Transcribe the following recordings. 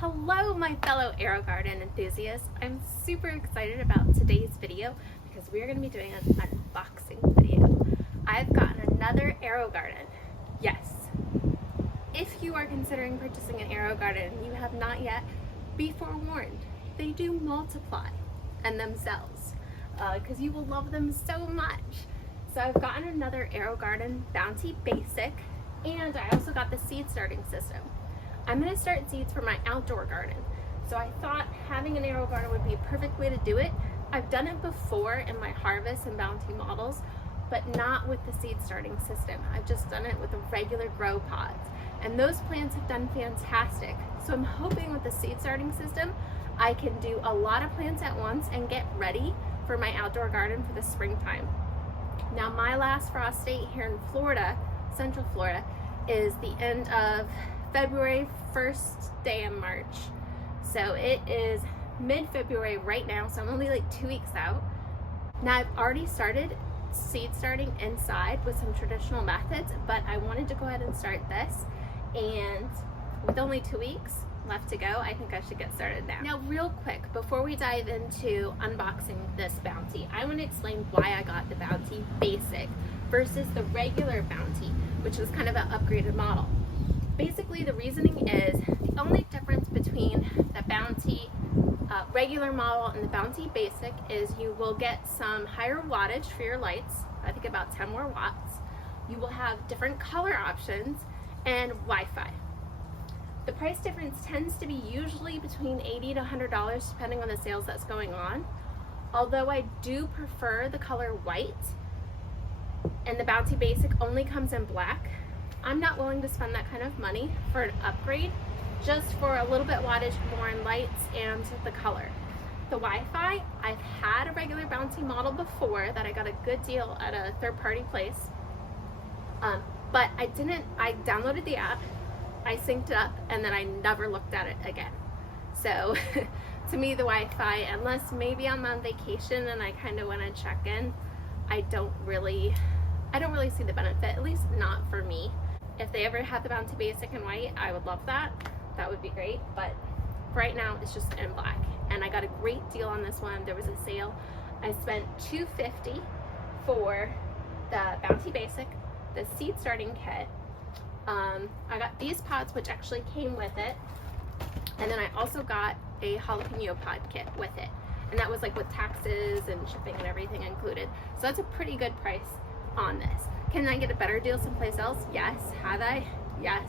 Hello my fellow Aerogarden enthusiasts. I'm super excited about today's video because we're going to be doing an unboxing video. I've gotten another Aerogarden. Yes. If you are considering purchasing an Aerogarden and you have not yet, be forewarned. They do multiply and themselves because you will love them so much. So I've gotten another Aerogarden Bounty Basic, and I also got the seed starting system. I'm going to start seeds for my outdoor garden. So I thought having an Aerogarden would be a perfect way to do it. I've done it before in my Harvest and Bounty models, but not with the seed starting system. I've just done it with the regular grow pods, and those plants have done fantastic. So I'm hoping with the seed starting system, I can do a lot of plants at once and get ready for my outdoor garden for the springtime. Now my last frost date here in Florida, Central Florida, is the end of February, first day of March. So it is mid-February right now, so I'm only like 2 weeks out. Now I've already started seed starting inside with some traditional methods, but I wanted to go ahead and start this, and with only 2 weeks left to go, I think I should get started now. Now real quick, before we dive into unboxing this Bounty, I want to explain why I got the Bounty Basic versus the regular Bounty, which is kind of an upgraded model. Basically, the reasoning is the only difference between the Bounty regular model and the Bounty Basic is you will get some higher wattage for your lights, I think about 10 more watts. You will have different color options and Wi-Fi. The price difference tends to be usually between $80 to $100 depending on the sales that's going on. Although I do prefer the color white, and the Bounty Basic only comes in black, I'm not willing to spend that kind of money for an upgrade just for a little bit wattage more in lights and the color. The Wi-Fi, I've had a regular Bounty model before that I got a good deal at a third-party place, but I downloaded the app, I synced it up, and then I never looked at it again. So to me, the Wi-Fi, unless maybe I'm on vacation and I kind of want to check in, I don't really see the benefit, at least not for me. If they ever had the Bounty Basic in white, I would love that. That would be great, but for right now, it's just in black. And I got a great deal on this one. There was a sale. I spent $250 for the Bounty Basic, the seed starting kit. I got these pods, which actually came with it. And then I also got a jalapeno pod kit with it. And that was like with taxes and shipping and everything included. So that's a pretty good price on this. Can I get a better deal someplace else? Yes. Have I? Yes.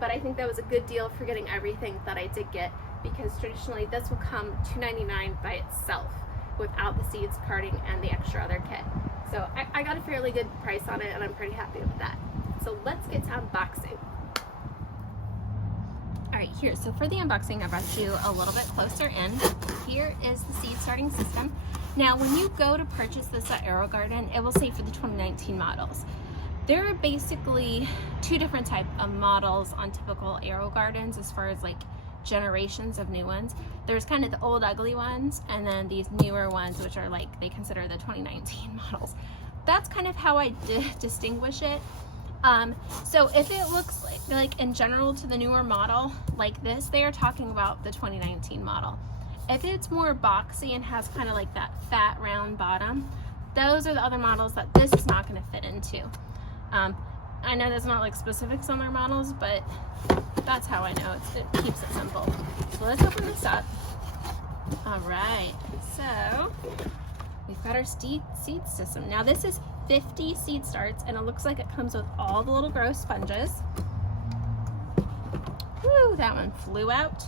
But I think that was a good deal for getting everything that I did get, because traditionally this will come $2.99 by itself without the seeds carting and the extra other kit. So I got a fairly good price on it, and I'm pretty happy with that. So let's get to unboxing. Alright, here, so for the unboxing, I brought you a little bit closer in. Here is the seed starting system. Now, when you go to purchase this at Aerogarden, it will say for the 2019 models. There are basically two different types of models on typical Aerogardens as far as like generations of new ones. There's kind of the old ugly ones, and then these newer ones, which are like, they consider the 2019 models. That's kind of how I distinguish it. So if it looks like in general to the newer model like this, they are talking about the 2019 model. If it's more boxy and has kind of like that fat round bottom, those are the other models that this is not going to fit into. I know there's not like specifics on their models, but that's how I know it keeps it simple. So let's open this up. All right, so we've got our seed system. Now this is 50 seed starts, and it looks like it comes with all the little grow sponges. Woo, that one flew out.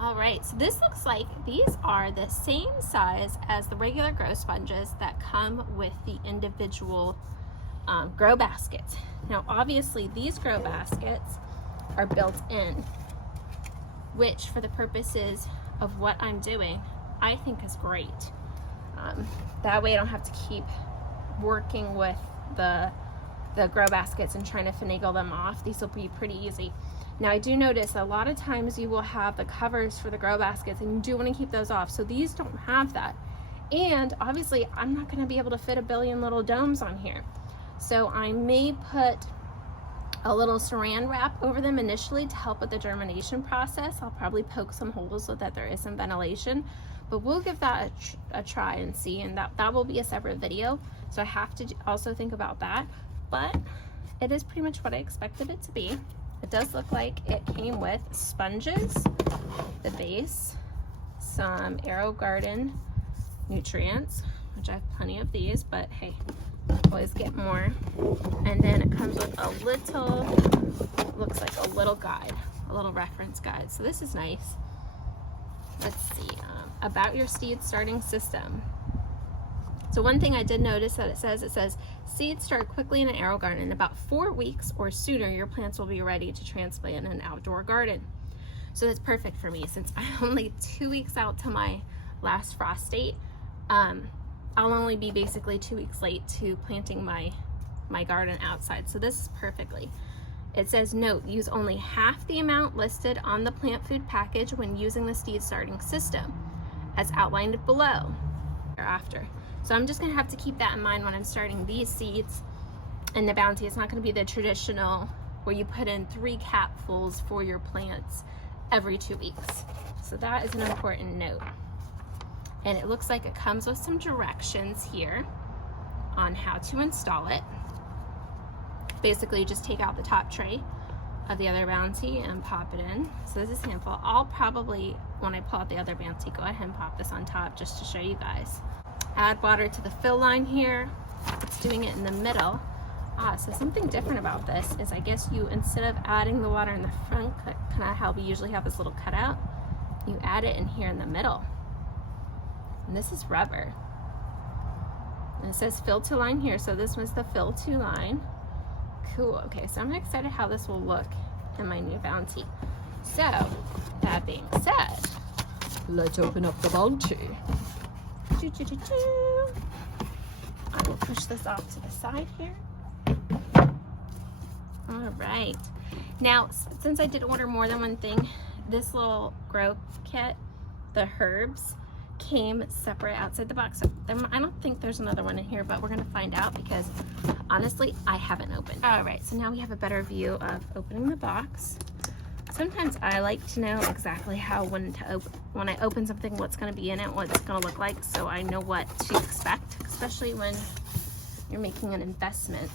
All right, so this looks like these are the same size as the regular grow sponges that come with the individual grow baskets. Now, obviously, these grow baskets are built in, which for the purposes of what I'm doing, I think is great. That way I don't have to keep working with the grow baskets and trying to finagle them off. These will be pretty easy. Now I do notice a lot of times you will have the covers for the grow baskets, and you do want to keep those off. So these don't have that. And obviously I'm not going to be able to fit a billion little domes on here. So I may put a little saran wrap over them initially to help with the germination process. I'll probably poke some holes so that there is some ventilation, but we'll give that a try and see, and that will be a separate video. So I have to also think about that, but it is pretty much what I expected it to be. It does look like it came with sponges, the base, some Aerogarden nutrients, which I have plenty of these, but hey, always get more. And then it comes with a little, looks like a little guide, a little reference guide. So this is nice. Let's see, about your seed starting system. So one thing I did notice that it says seeds start quickly in an Aerogarden. In about 4 weeks or sooner, your plants will be ready to transplant in an outdoor garden. So that's perfect for me since I'm only 2 weeks out to my last frost date. I'll only be basically 2 weeks late to planting my garden outside. So this is perfectly. It says, note, use only half the amount listed on the plant food package when using the seed starting system, as outlined below or after. So I'm just gonna have to keep that in mind when I'm starting these seeds in the Bounty. It's not gonna be the traditional where you put in 3 capfuls for your plants every 2 weeks. So that is an important note. And it looks like it comes with some directions here on how to install it. Basically, you just take out the top tray of the other Bounty and pop it in. So this is a handful. I'll probably, when I pull out the other Bounty, go ahead and pop this on top just to show you guys. Add water to the fill line here. It's doing it in the middle. So something different about this is I guess you, instead of adding the water in the front, kind of how we usually have this little cutout, you add it in here in the middle. And this is rubber. And it says fill to line here, so this was the fill to line. Cool. Okay, so I'm excited how this will look in my new Bounty. So, that being said, let's open up the Bounty. I will push this off to the side here. All right. Now, since I did order more than one thing, this little grow kit, the herbs, came separate outside the box. So I don't think there's another one in here, but we're gonna find out because honestly, I haven't opened. All right, so now we have a better view of opening the box. Sometimes I like to know exactly how when I open something, what's gonna be in it, what it's gonna look like, so I know what to expect, especially when you're making an investment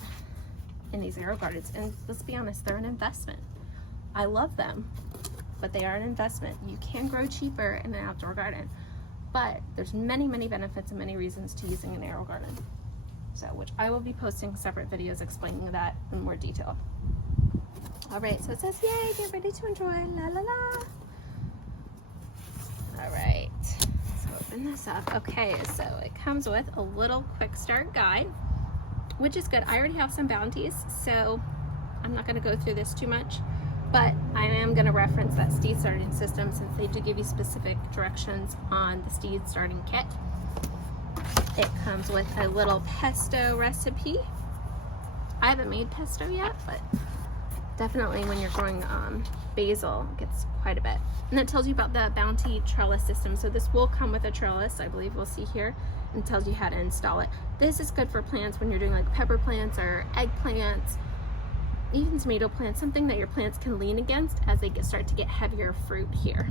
in these Aerogardens. And let's be honest, they're an investment. I love them, but they are an investment. You can grow cheaper in an outdoor garden, but there's many, many benefits and many reasons to using an Aerogarden. So, which I will be posting separate videos explaining that in more detail. All right, so it says, yay, get ready to enjoy, la la la. All right, so open this up. Okay, so it comes with a little quick start guide, which is good. I already have some Bounties, so I'm not gonna go through this too much, but I am gonna reference that seed starting system since they do give you specific directions on the seed starting kit. It comes with a little pesto recipe. I haven't made pesto yet, but definitely when you're growing basil, it gets quite a bit. And it tells you about the Bounty trellis system. So this will come with a trellis, I believe we'll see here, and tells you how to install it. This is good for plants when you're doing like pepper plants or eggplants, even tomato plants, something that your plants can lean against as they start to get heavier fruit here.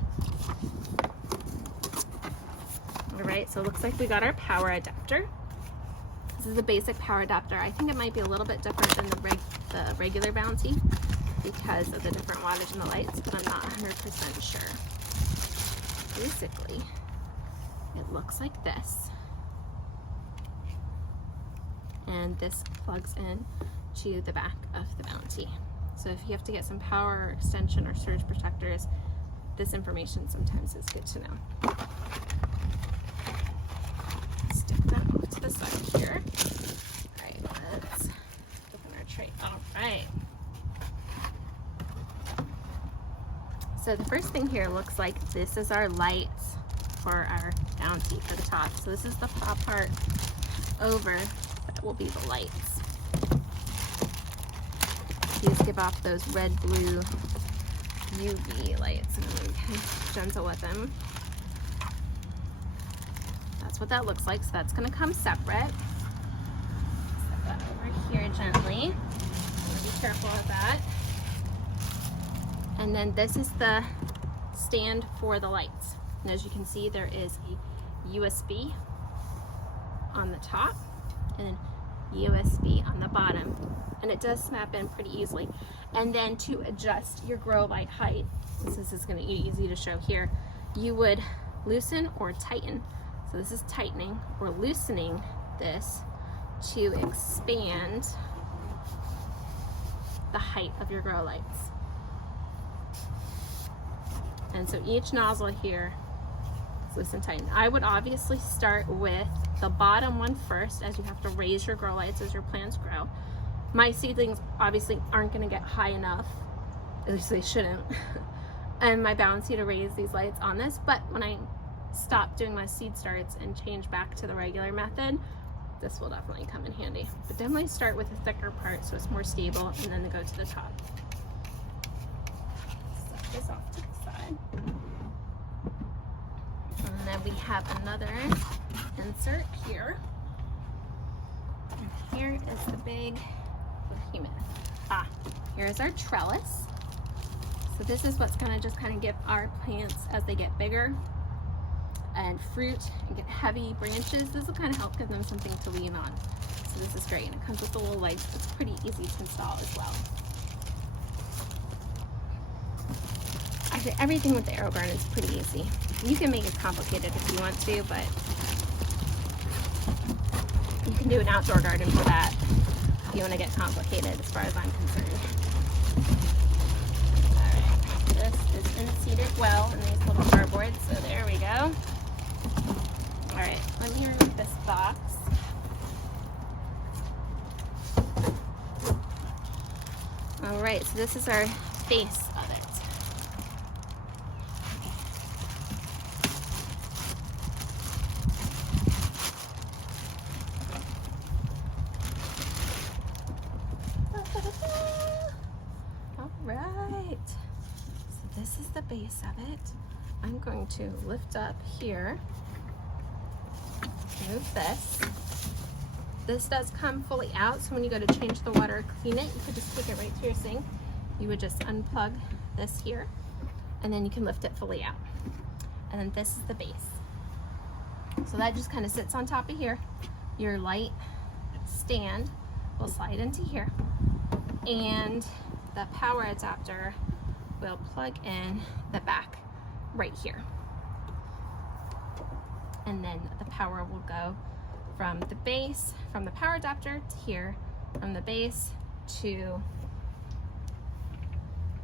All right, so it looks like we got our power adapter. This is a basic power adapter. I think it might be a little bit different than the regular Bounty because of the different wattage and the lights, but I'm not 100% sure. Basically, it looks like this. And this plugs in to the back of the Bounty. So if you have to get some power or extension or surge protectors, this information sometimes is good to know. Stick that off to the side here. All right, let's open our tray. All right. So the first thing here looks like this is our lights for our Bounty for the top. So this is the top part over, that will be the lights. These give off those red, blue UV lights, and then we can be gentle with them. That's what that looks like. So that's going to come separate. Set that over here gently. careful of that. And then this is the stand for the lights. And as you can see, there is a USB on the top and USB on the bottom. And it does snap in pretty easily. And then to adjust your grow light height, since this is going to be easy to show here, you would loosen or tighten. So this is tightening or loosening this to expand the height of your grow lights. And so each nozzle here is loose and tighten. I would obviously start with the bottom one first, as you have to raise your grow lights as your plants grow. My seedlings obviously aren't going to get high enough, at least they shouldn't, and my bouncy to raise these lights on this, but when I stop doing my seed starts and change back to the regular method, this will definitely come in handy. But definitely start with a thicker part so it's more stable, and then go to the top. Set this off to the side. And then we have another insert here. And here is the big behemoth. Here's our trellis. So this is what's gonna just kind of give our plants, as they get bigger and fruit and get heavy branches, this will kind of help give them something to lean on. So this is great, and it comes with the little lights. It's pretty easy to install as well. Actually, everything with the Aerogarden is pretty easy. You can make it complicated if you want to, but you can do an outdoor garden for that if you want to get complicated, as far as I'm concerned. Alright, this is unseated well in these little cardboards, so there we go. Alright, let me remove this box. Alright, so this is our base of it. Alright, so this is the base of it. I'm going to lift up here, move this. This does come fully out, so when you go to change the water, clean it, you could just take it right to your sink. You would just unplug this here, and then you can lift it fully out. And then this is the base. So that just kind of sits on top of here. Your light stand will slide into here, and the power adapter will plug in the back right here. And then the power will go from the base, from the power adapter to here, from the base to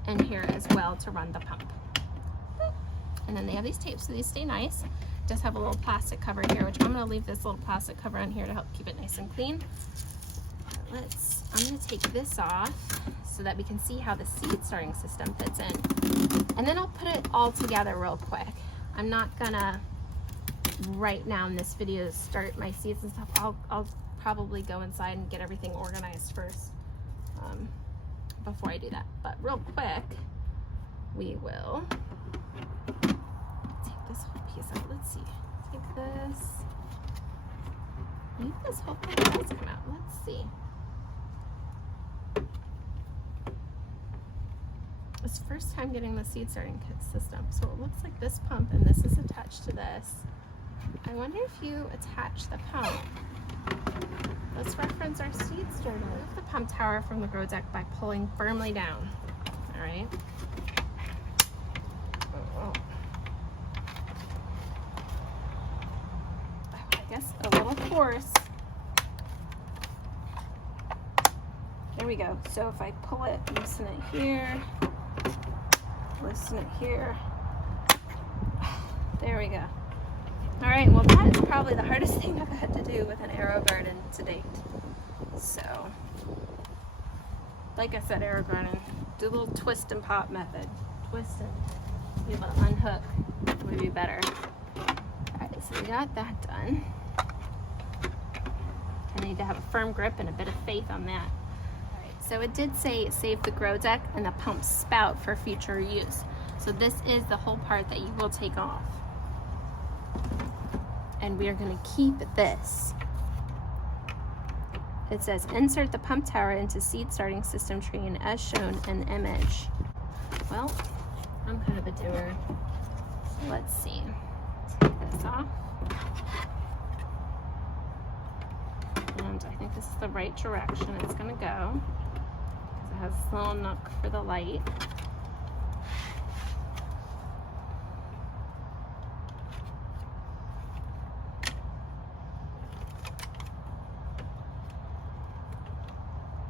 and here as well to run the pump. And then they have these tapes, so these stay nice. It does have a little plastic cover here, which I'm going to leave this little plastic cover on here to help keep it nice and clean. I'm going to take this off so that we can see how the seed starting system fits in. And then I'll put it all together real quick. I'm not gonna right now in this video start my seeds and stuff. I'll probably go inside and get everything organized first before I do that. But real quick, we will take this whole piece out. Let's see. Take this. Maybe this whole thing does come out. Let's see. It's first time getting the seed starting kit system. So it looks like this pump and this is attached to this. I wonder if you attach the pump. Let's reference our seed starter. Remove the pump tower from the grow deck by pulling firmly down. All right. I guess a little force. There we go. So if I pull it, loosen it here, loosen it here. There we go. All right, well that is probably the hardest thing I've had to do with an Aerogarden to date. So, like I said, Aerogarden, do a little twist and pop method. Twist and be able to unhook would be better. All right, so we got that done. I need to have a firm grip and a bit of faith on that. All right, so it did say save the grow deck and the pump spout for future use. So this is the whole part that you will take off. And we are going to keep this It says insert the pump tower into seed starting system train as shown in image. Well, I'm kind of a doer. So let's see. Take this off. And I think this is the right direction it's going to go. It has a little nook for the light.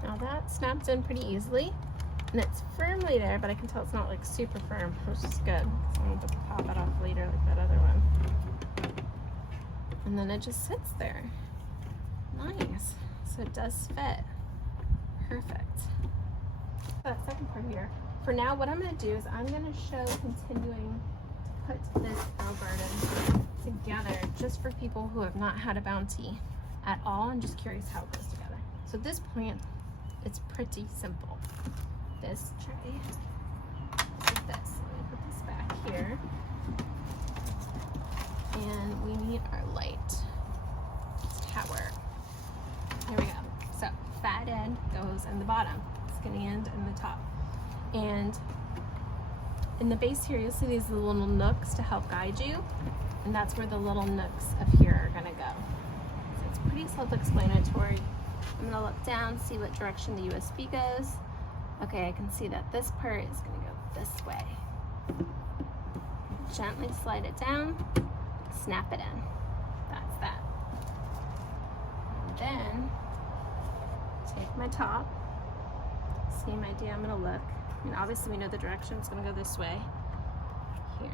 Now that snaps in pretty easily, and it's firmly there, but I can tell it's not like super firm, which is good. I need to pop it off later like that other one. And then it just sits there. Nice. So it does fit. Perfect. That second part here. For now, what I'm going to do is I'm going to show continuing to put this Aerogarden together just for people who have not had a bounty at all and just curious how it goes together. So this plant, it's pretty simple. This tray is this. Let me put this back here. And we need our light tower. Here we go. So fat end goes in the bottom, skinny end in the top. And in the base here, you'll see these little nooks to help guide you. And that's where the little nooks of here are gonna go. So it's pretty self-explanatory. I'm gonna look down, see what direction the USB goes. Okay, I can see that this part is gonna go this way. Gently slide it down, snap it in. That's that. And then take my top, same idea, I'm gonna look. I mean, obviously we know the direction, it's gonna go this way. Here.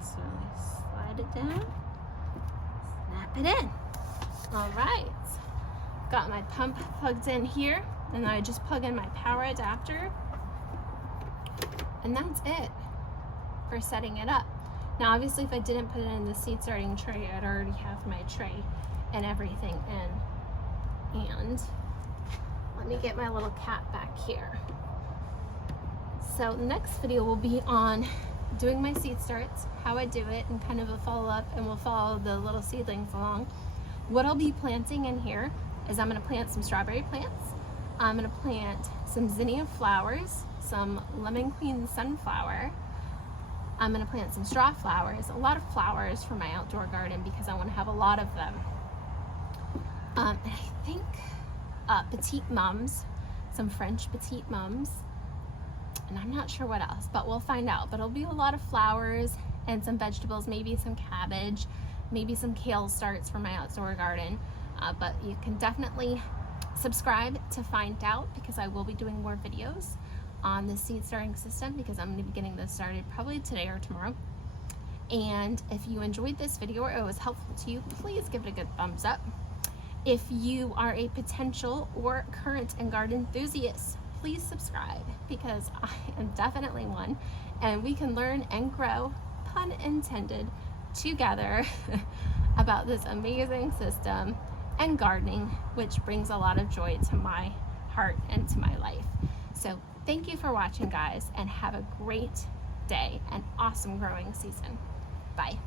So slide it down, snap it in. All right, got my pump plugged in here, and then I just plug in my power adapter, and that's it for setting it up. Now, obviously, if I didn't put it in the seed starting tray, I'd already have my tray and everything in. And let me get my little cat back here. So the next video will be on doing my seed starts, how I do it, and kind of a follow-up, and we'll follow the little seedlings along. What I'll be planting in here is I'm going to plant some strawberry plants. I'm going to plant some zinnia flowers, some lemon queen sunflower. I'm going to plant some straw flowers, a lot of flowers for my outdoor garden because I want to have a lot of them. And I think petite mums, some French petite mums, and I'm not sure what else, but we'll find out. But it'll be a lot of flowers and some vegetables, maybe some cabbage, maybe some kale starts for my outdoor garden. But you can definitely subscribe to find out because I will be doing more videos on the seed starting system because I'm going to be getting this started probably today or tomorrow. And if you enjoyed this video or it was helpful to you, please give it a good thumbs up. If you are a potential or current and garden enthusiast, please subscribe because I am definitely one, and we can learn and grow, pun intended, together about this amazing system and gardening, which brings a lot of joy to my heart and to my life. So thank you for watching, guys, and have a great day and awesome growing season. Bye.